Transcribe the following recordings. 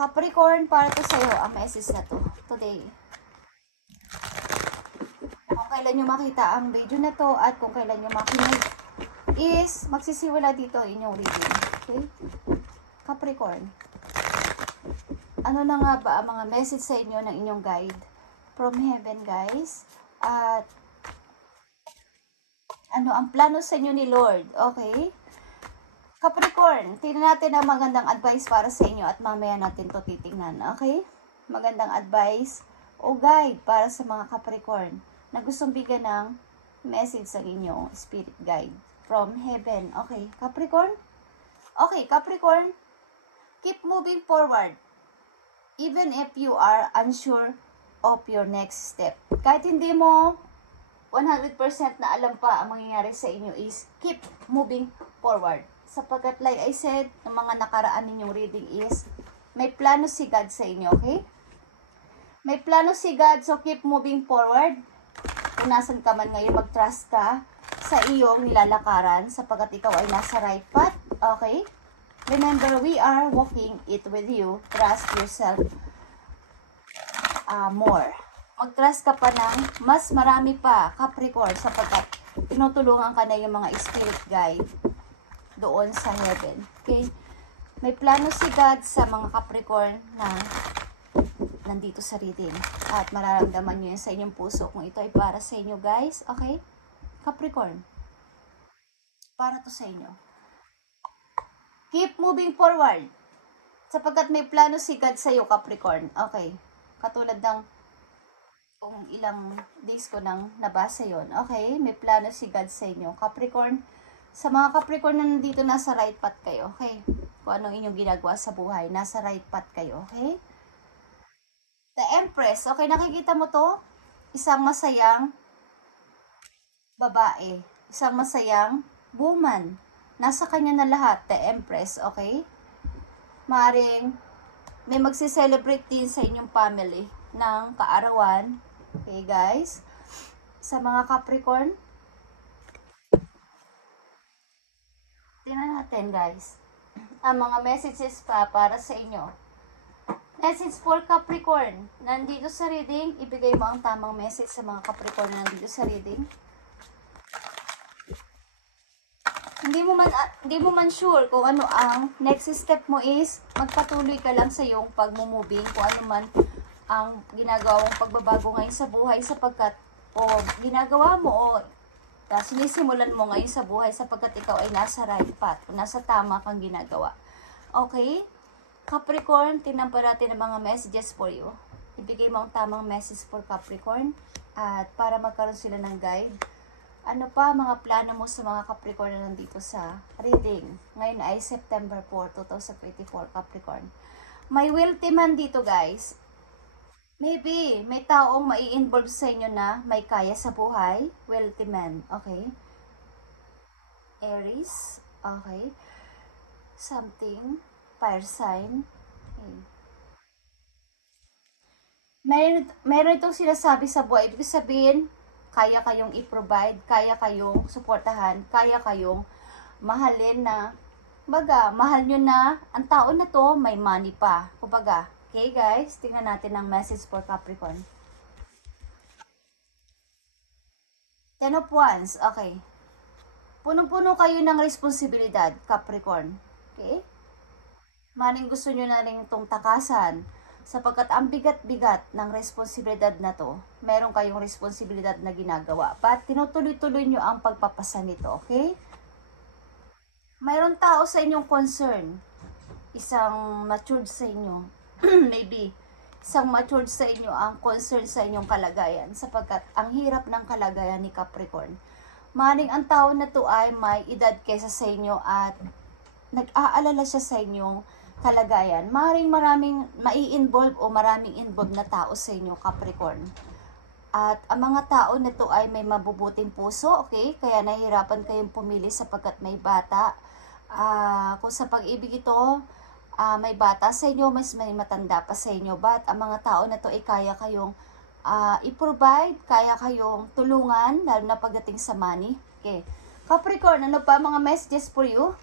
Capricorn, para to sa'yo ang message na to today. Kung kailan nyo makita ang video na to at kung kailan nyo makinig is magsisiwala dito inyong reading. Okay? Capricorn. Ano na nga ba ang mga message sa inyo ng inyong guide from heaven, guys? At ano ang plano sa inyo ni Lord? Okay? Capricorn, tingnan natin ang magandang advice para sa inyo at mamaya natin to titingnan. Okay? Magandang advice o guide para sa mga Capricorn na gustong bigyan ng message sa inyong spirit guide from heaven. Okay, Capricorn? Okay, Capricorn, keep moving forward even if you are unsure of your next step. Kahit hindi mo 100% na alam pa ang mangyayari sa inyo is keep moving forward. Sapagkat like I said, ng mga nakaraan ninyong reading is may plano si God sa inyo, okay? May plano si God, so keep moving forward. Kung nasan ka man ngayon, mag-trust ka sa iyong nilalakaran sapagkat ikaw ay nasa right path, okay? Remember, we are walking it with you. Trust yourself more. Mag-trust ka pa ng mas marami pa, Capricorn, sapagkat tinutulungan ka na yung mga spirit guide doon sa heaven. Okay? May plano si God sa mga Capricorn na nandito sa reading. At mararamdaman nyo yan sa inyong puso kung ito ay para sa inyo, guys. Okay? Capricorn. Para to sa inyo. Keep moving forward. Sapagkat may plano si God sa iyo, Capricorn. Okay. Katulad ng kung ilang days ko nang nabasa yon. Okay? May plano si God sa inyo, Capricorn. Sa mga Capricorn na nandito, nasa right path kayo, okay? Kung anong inyong ginagawa sa buhay, nasa right path kayo, okay? The Empress, okay, nakikita mo to? Isang masayang babae, isang masayang woman. Nasa kanya na lahat, the Empress, okay? Maring may magse-celebrate din sa inyong family ng kaarawan, okay guys? Sa mga Capricorn, tingnan natin guys ang mga messages pa para sa inyo. Message for Capricorn, nandito sa reading, ibigay mo ang tamang message sa mga Capricorn na nandito sa reading. Hindi mo man sure kung ano ang next step mo is magpatuloy ka lang sa iyong pagmo-moving kung ano man ang ginagawang pagbabago ngayon sa buhay sapagkat o ginagawa mo o sinisimulan mo ngayon sa buhay sapagkat ikaw ay nasa right path, nasa tama kang ginagawa. Okay? Capricorn, tingnan pa natin ang mga messages for you. Ibigay mo ang tamang message for Capricorn at para magkaroon sila ng guide. Ano pa mga plano mo sa mga Capricorn na nandito sa reading? Ngayon ay September 4, 2024, Capricorn. May wealthy man dito guys. Maybe, may taong mai-involve sa inyo na may kaya sa buhay. Wealthy man, okay? Aries, okay? Something, fire sign, okay. Meron itong sinasabi sa buhay. Ibig sabihin, kaya kayong i-provide, kaya kayong suportahan, kaya kayong mahalin na, kumbaga, mahal nyo na, ang tao na to, may money pa. Kumbaga, okay guys, tingnan natin ang message for Capricorn. Ten of Wands, okay. Punong-puno kayo ng responsibilidad, Capricorn. Okay? Maring gusto nyo na rin itong takasan sapagkat ang bigat-bigat ng responsibilidad na to, meron kayong responsibilidad na ginagawa. But tinutuloy-tuloy nyo ang pagpapasa nito, okay? Mayroon tao sa inyong concern, isang matured sa inyo, maybe, isang matured sa inyo ang concern sa inyong kalagayan sapagkat ang hirap ng kalagayan ni Capricorn. Maring ang tao na to ay may edad kaysa sa inyo at nag-aalala siya sa inyong kalagayan. Maring maraming mai-involve o maraming involved na tao sa inyo, Capricorn. At ang mga tao na to ay may mabubuting puso, okay? Kaya nahihirapan kayong pumili sapagkat may bata. Kung sa pag-ibig ito, may bata sa inyo, mas may matanda pa sa inyo. But ang mga tao na to ay kaya kayong i-provide, kaya kayong tulungan, lalo na pagdating sa money. Okay. Capricorn, ano pa mga messages for you?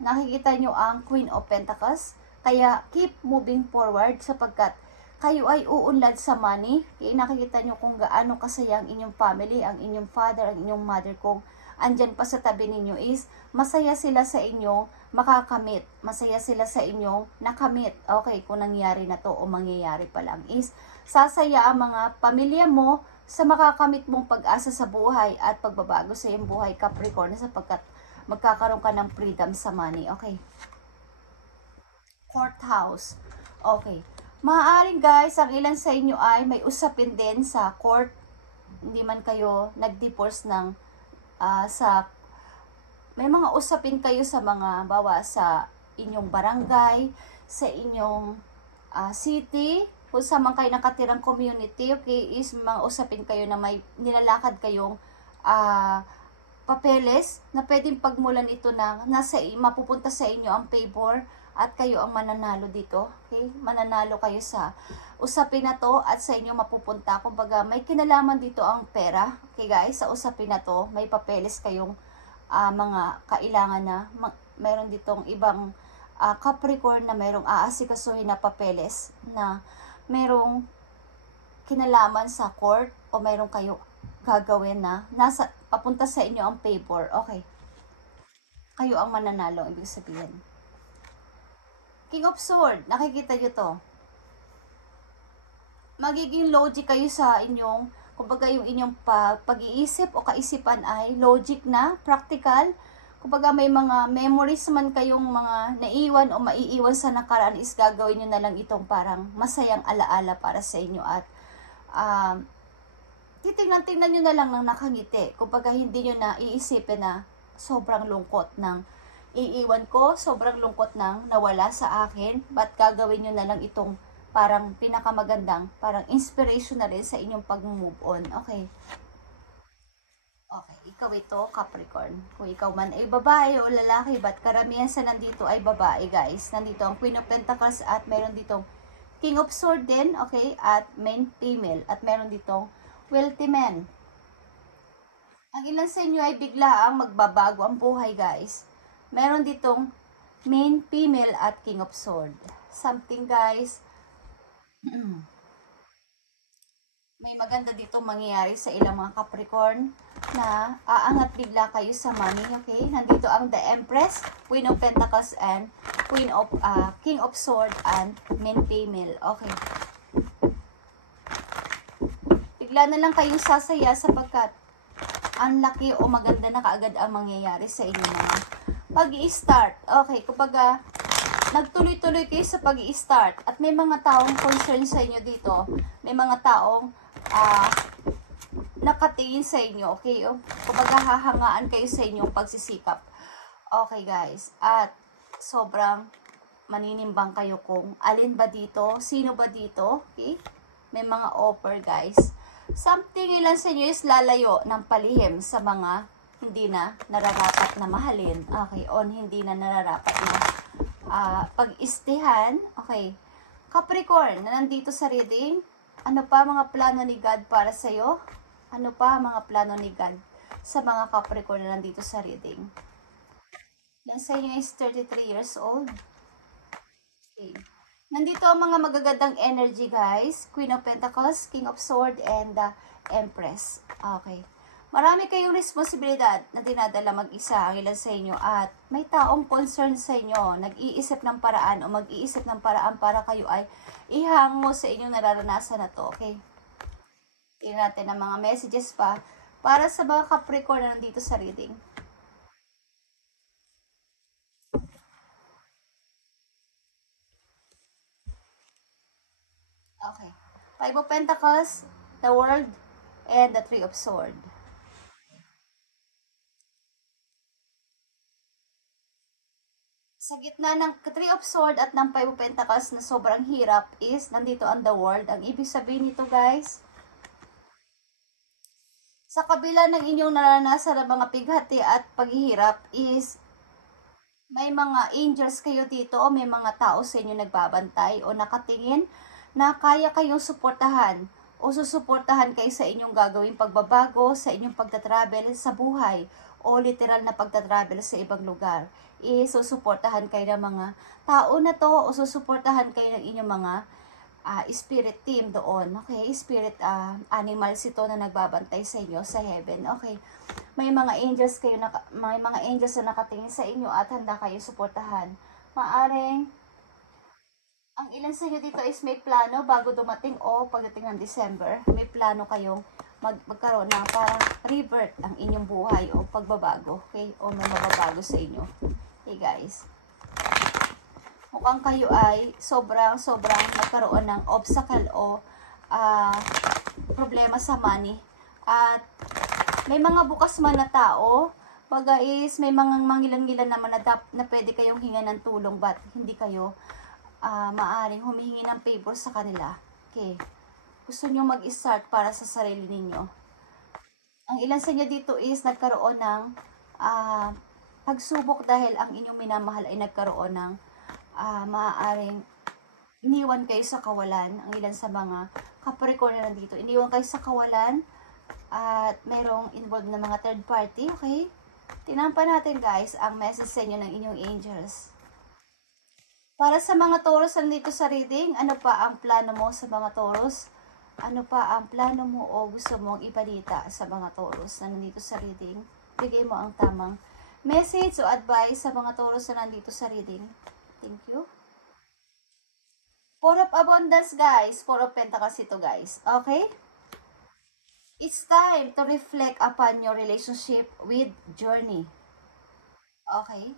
Nakikita nyo ang Queen of Pentacles. Kaya keep moving forward sapagkat kayo ay uunlad sa money. Kaya nakikita nyo kung gaano kasaya ang inyong family, ang inyong father, ang inyong mother, kung andyan pa sa tabi ninyo is masaya sila sa inyo makakamit. Masaya sila sa inyo nakamit. Okay, kung nangyari na to o mangyayari pa lang is sasaya ang mga pamilya mo sa makakamit mong pag-asa sa buhay at pagbabago sa iyong buhay, Capricorn, sapagkat magkakaroon ka ng freedom sa money. Okay. Fourth house. Okay. Maaaring guys, ang ilan sa inyo ay may usapin din sa court. Hindi man kayo nag-divorce ng may mga usapin kayo sa mga sa inyong barangay, sa inyong city, kung saan man kayo nakatirang community, okay, is mga usapin kayo na may nilalakad kayong papeles na pwedeng pagmulan ito na mapupunta sa inyo ang favor at kayo ang mananalo dito. Okay? Mananalo kayo sa usapin na to at sa inyo mapupunta. Kumbaga, may kinalaman dito ang pera. Okay guys, sa usapin na to, may papeles kayong mga kailangan na. Meron ditong ibang Capricorn na merong aasikasuhin na papeles na merong kinalaman sa court o meron kayo gagawin na papunta sa inyo ang favor. Okay. Kayo ang mananalo, ibig sabihin. King of Swords, nakikita nyo to. Magiging logic kayo sa inyong, kumbaga yung inyong pag-iisip o kaisipan ay logic na, practical. Kumbaga may mga memories man kayong mga naiwan o maiiwan sa nakaraan is gagawin nyo na lang itong parang masayang alaala para sa inyo at titingnan nyo na lang ng nakangiti. Kumbaga hindi nyo na iisipin na sobrang lungkot ng iiwan ko, sobrang lungkot ng nawala sa akin, ba't gagawin nyo na lang itong parang pinakamagandang, parang inspiration na rin sa inyong pag-move on. Okay. Okay, ikaw ito, Capricorn. Kung ikaw man ay babae o lalaki, ba't karamihan sa nandito ay babae, guys. Nandito ang Queen of Pentacles at meron ditong King of Swords din, okay, at main female. At meron ditong wealthy man. Ang ilan sa inyo ay bigla ang magbabago ang buhay, guys. Meron ditong main female at King of Swords. Something, guys, may maganda dito mangyayari sa ilang mga Capricorn na aangat bigla kayo sa money, okay? Nandito ang The Empress, Queen of Pentacles, and King of Swords and main female, okay? Bigla na lang kayong sasaya sapagkat ang laki o maganda na kaagad ang mangyayari sa inyo mga pag-i-start. Okay, kumbaga nagtuloy-tuloy kayo sa pag-i-start at may mga taong concern sa inyo dito. May mga taong nakatingin sa inyo, okay? Kumbaga hahangaan kayo sa inyong pagsisikap. Okay guys, at sobrang maninimbang kayo kung alin ba dito, sino ba dito, okay? May mga offer guys. Something ilan sa inyo is lalayo ng palihim sa mga hindi na nararapat na mahalin, okay? O hindi na nararapat na pag-istihan, okay? Capricorn, na nandito sa reading, ano pa mga plano ni God para sa'yo? Ano pa mga plano ni God sa mga Capricorn na nandito sa reading? Yan sa inyo is 33 years old. Okay. Nandito ang mga magagandang energy guys. Queen of Pentacles, King of Swords, and the Empress. Okay. Marami kayong responsibilidad na dinadala mag-isa ang ilan sa inyo at may taong concern sa inyo, nag-iisip ng paraan o mag-iisip ng paraan para kayo ay ihango sa inyong nararanasan na to, okay? Tingnan natin ang mga messages pa para sa mga Capricorn na nandito sa reading. Okay. Five of Pentacles, the World, and the Three of Swords. Sa gitna ng Three of Swords at ng Five of Pentacles na sobrang hirap is nandito ang the World. Ang ibig sabihin nito guys, sa kabila ng inyong naranasan ng mga pighati at paghihirap is may mga angels kayo dito o may mga tao sa inyo nagbabantay o nakatingin na kaya kayong suportahan o susuportahan kayo sa inyong gagawing pagbabago, sa inyong pagtatravel sa buhay, o literal na pagtatravel sa ibang lugar. Susuportahan kayo ng mga tao na to, o susuportahan kayo ng inyong mga spirit team doon. Okay, spirit animals ito na nagbabantay sa inyo sa heaven. Okay, may mga angels kayo may mga angels na nakatingin sa inyo at handa kayo suportahan. Maaring ang ilan sa inyo dito is may plano bago dumating o pagdating ng December, may plano kayong magkaroon ng parang rebirth ang inyong buhay o pagbabago. Okay, o may mababago sa inyo. Okay guys, mukhang kayo ay sobrang magkaroon ng obstacle o problema sa money. At may mga bukas man na tao, baga is may mga mangilan-ngilan naman na pwede kayong hinga ng tulong, but hindi kayo maaring humihingi ng favor sa kanila. Okay, gusto nyo mag-start para sa sarili ninyo. Ang ilan sa inyo dito is nagkaroon ng pagsubok dahil ang inyong minamahal ay nagkaroon ng maaaring iniwan kayo sa kawalan. Ang ilan sa mga Capricorn na nandito, iniwan kayo sa kawalan at merong involved na mga third party. Okay, tinampan natin guys ang message sa inyo ng inyong angels. Para sa mga Taurus nandito sa reading, ano pa ang plano mo sa mga Taurus? Ano pa ang plano mo o gusto mong ibalita sa mga Taurus na nandito sa reading? Bigay mo ang tamang message o advice sa mga Taurus na nandito sa reading. Thank you. Four of Abundance guys. Four of Pentacles ito guys. Okay? It's time to reflect upon your relationship with Journey. Okay?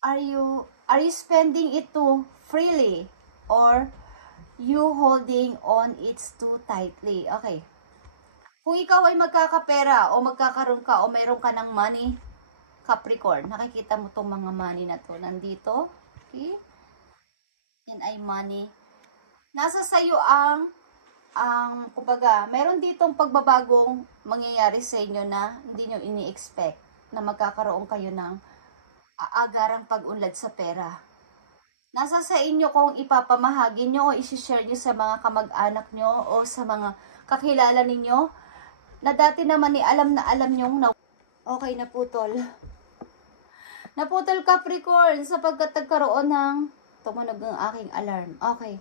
Are you spending it too freely or you holding on it too tightly? Okay. Kung ikaw ay magkakapera o magkakaroon ka o mayroon ka ng money, Capricorn, nakikita mo tong mga money na to nandito. Okay? Yan ay money. Nasa sayo kumbaga, meron ditong pagbabagong mangyayari sa inyo na hindi nyo ini-expect na magkakaroon kayo ng agarang pag-unlad sa pera. Nasa sa inyo kung ipapamahagi nyo o isi-share nyo sa mga kamag-anak nyo o sa mga kakilala ninyo na dati naman alam nyong na okay, naputol. Naputol Capricorn sapagkat nagkaroon ng tumunog ng aking alarm. Okay.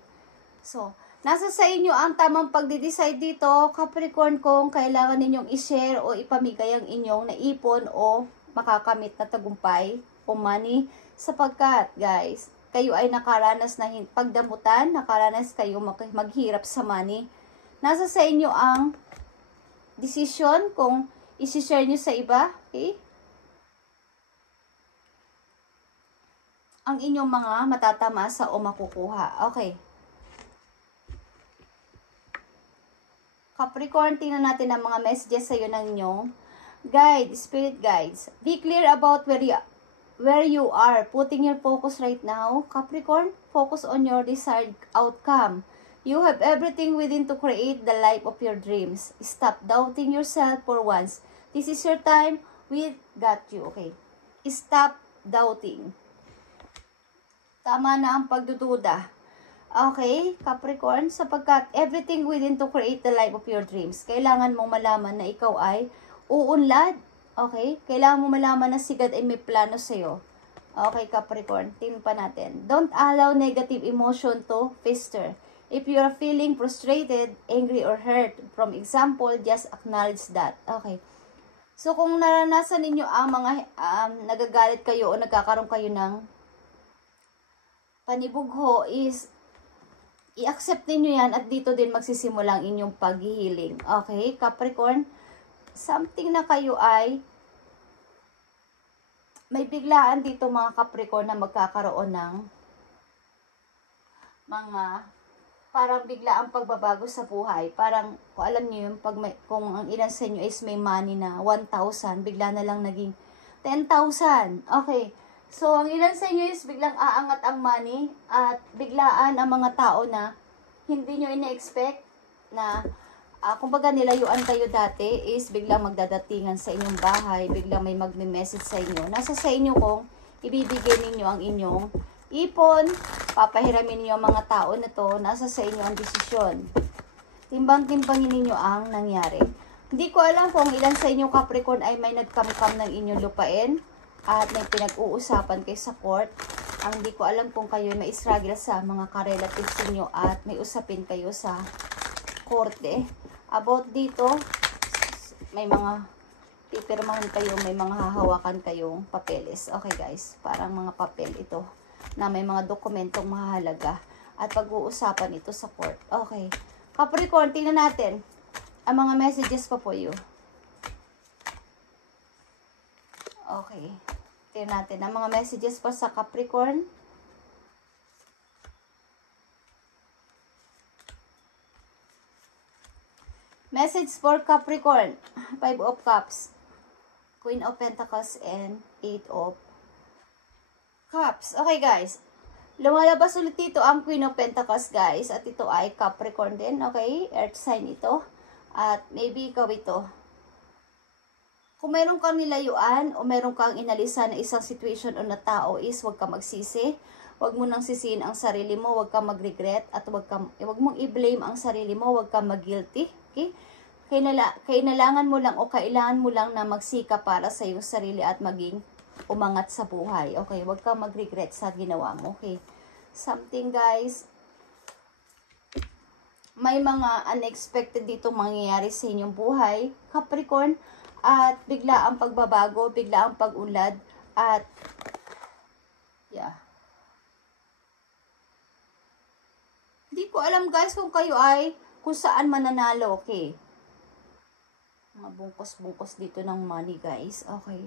So, nasa sa inyo ang tamang pagde-decide dito, Capricorn, kung kailangan ninyong i-share o ipamigay ang inyong naipon o makakamit na tagumpay o money, sapagkat guys, kayo ay nakaranas na pagdamutan, nakaranas kayo maghirap sa money. Nasa sa inyo ang decision kung isi-share nyo sa iba, okay? Ang inyong mga matatamasa o makukuha. Okay. Capricorn, tingnan natin ang mga messages sa iyo ng inyong guide, spirit guides. Be clear about where you are putting your focus right now. Capricorn, focus on your desired outcome. You have everything within to create the life of your dreams. Stop doubting yourself for once. This is your time. We got you. Okay. Stop doubting. Tama na ang pagdududa. Okay, Capricorn, sapagkat everything within to create the life of your dreams. Kailangan mong malaman na ikaw ay uunlad. Okay? Kailangan mo malaman na si God ay may plano sa'yo. Okay, Capricorn. Tingnan pa natin. Don't allow negative emotion to fester. If you are feeling frustrated, angry, or hurt, from example, just acknowledge that. Okay. So, kung naranasan ninyo ang mga nagagalit kayo o nagkakaroon kayo ng panibugho, is i-accept niyo yan at dito din magsisimula ang inyong paghihiling. Okay, Capricorn? Something na kayo ay may biglaan dito mga Capricorn na magkakaroon ng mga parang biglaang pagbabago sa buhay. Parang, kung alam niyo yung kung ang ilan sa inyo is may money na 1,000, bigla na lang naging 10,000. Okay. So, ang ilan sa inyo is biglang aangat ang money at biglaan ang mga tao na hindi nyo ina-expect na kumbaga nilayuan kayo dati is biglang magdadatingan sa inyong bahay, biglang may magme-message sa inyo. Nasa sa inyo kung ibibigay ninyo ang inyong ipon papahiramin niyo ang mga tao na to, nasa sa inyo ang desisyon. Timbang-timbangin ninyo ang nangyari. Hindi ko alam kung ilan sa inyo Capricorn ay may nagkamkam ng inyong lupain at may pinag-uusapan kayo sa court. Ang hindi ko alam kung kayo may struggle sa mga ka-relatives niyo at may usapin kayo sa korte. About dito, may mga pipirmahan kayo, may mga hahawakan kayong papeles. Okay guys, parang mga papel ito na may mga dokumentong mahalaga at pag-uusapan ito sa court. Okay. Capricorn, tingnan natin ang mga messages pa po you. Okay. Tingnan natin ang mga messages pa sa Capricorn. Message for Capricorn. 5 of Cups. Queen of Pentacles and 8 of Cups. Okay guys. Lumalabas ulit dito ang Queen of Pentacles guys. At ito ay Capricorn din. Okay. Earth sign ito. At maybe ikaw ito. Kung meron kang nilayuan o meron kang inalisan na isang situation o na tao is huwag kang magsisi. Huwag mo nang sisihin ang sarili mo. Huwag kang mag-regret. At huwag mong i-blame ang sarili mo. Huwag kang mag-guilty. Okay? Kailangan mo lang o kailangan mo lang na magsikap para sa iyong sarili at maging umangat sa buhay. Okay, huwag kang mag-regret sa ginawa mo. Okay, something guys, may mga unexpected dito mangyayari sa inyong buhay, Capricorn, at bigla ang pagbabago, bigla ang pag-unlad, at yeah. Hindi ko alam guys kung kayo ay kung saan mananalo. Okay. Mga bungkos-bungkos dito ng money, guys. Okay.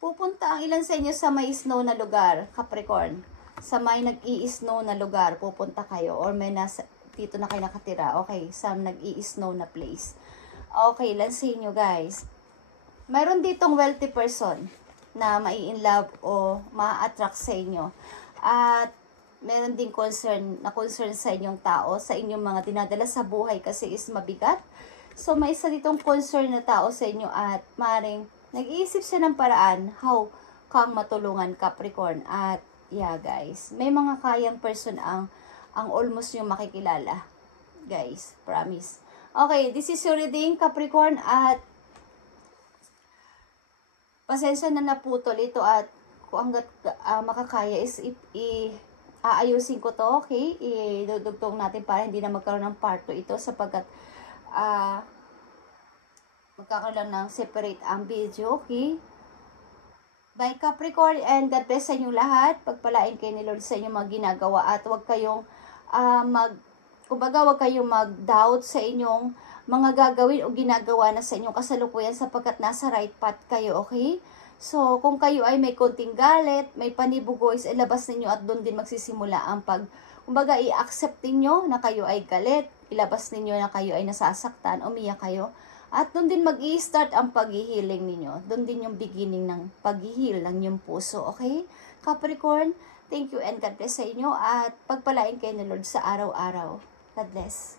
Pupunta ang ilan sa inyo sa may snow na lugar, Capricorn. Sa may nag-i-snow na lugar, pupunta kayo. Or may nasa, dito na kayo nakatira. Okay, sa nag-i-snow na place. Okay, ilan sa inyo, guys. Mayroon ditong wealthy person na mai-in-love o ma-attract sa inyo. At meron din concern sa inyong tao, sa inyong mga dinadala sa buhay kasi is mabigat. So, may isa ditong concern na tao sa inyo at maring nag-iisip siya ng paraan how kang matulungan, Capricorn. At, yeah, guys, may mga kayang person ang almost yung makikilala. Guys, promise. Okay, this is your reading, Capricorn, at pasensya na naputol ito at kung hanggat makakaya is aayusin ko to, okay? Idudugtong natin para hindi na magkaroon ng part 2 ito sapagkat magkakaroon lang ng separate ang video, okay? Bye Capricorn, and God bless sa inyo lahat. Pagpalain kayo ni Lord sa inyong mga ginagawa at huwag kayong huwag kayong mag-doubt sa inyong mga gagawin o ginagawa na sa inyong kasalukuyan sapagkat nasa right path kayo, okay? So, kung kayo ay may konting galit, may panibugoys, ilabas ninyo at doon din magsisimula ang kumbaga, i-accept ninyo na kayo ay galit, ilabas ninyo na kayo ay nasasaktan, umiyak kayo, at doon din mag-i-start ang pag-healing ninyo. Doon din yung beginning ng pag-heal ng inyong puso, okay? Capricorn, thank you and God bless sa inyo at pagpalain kayo ni Lord sa araw-araw. God bless.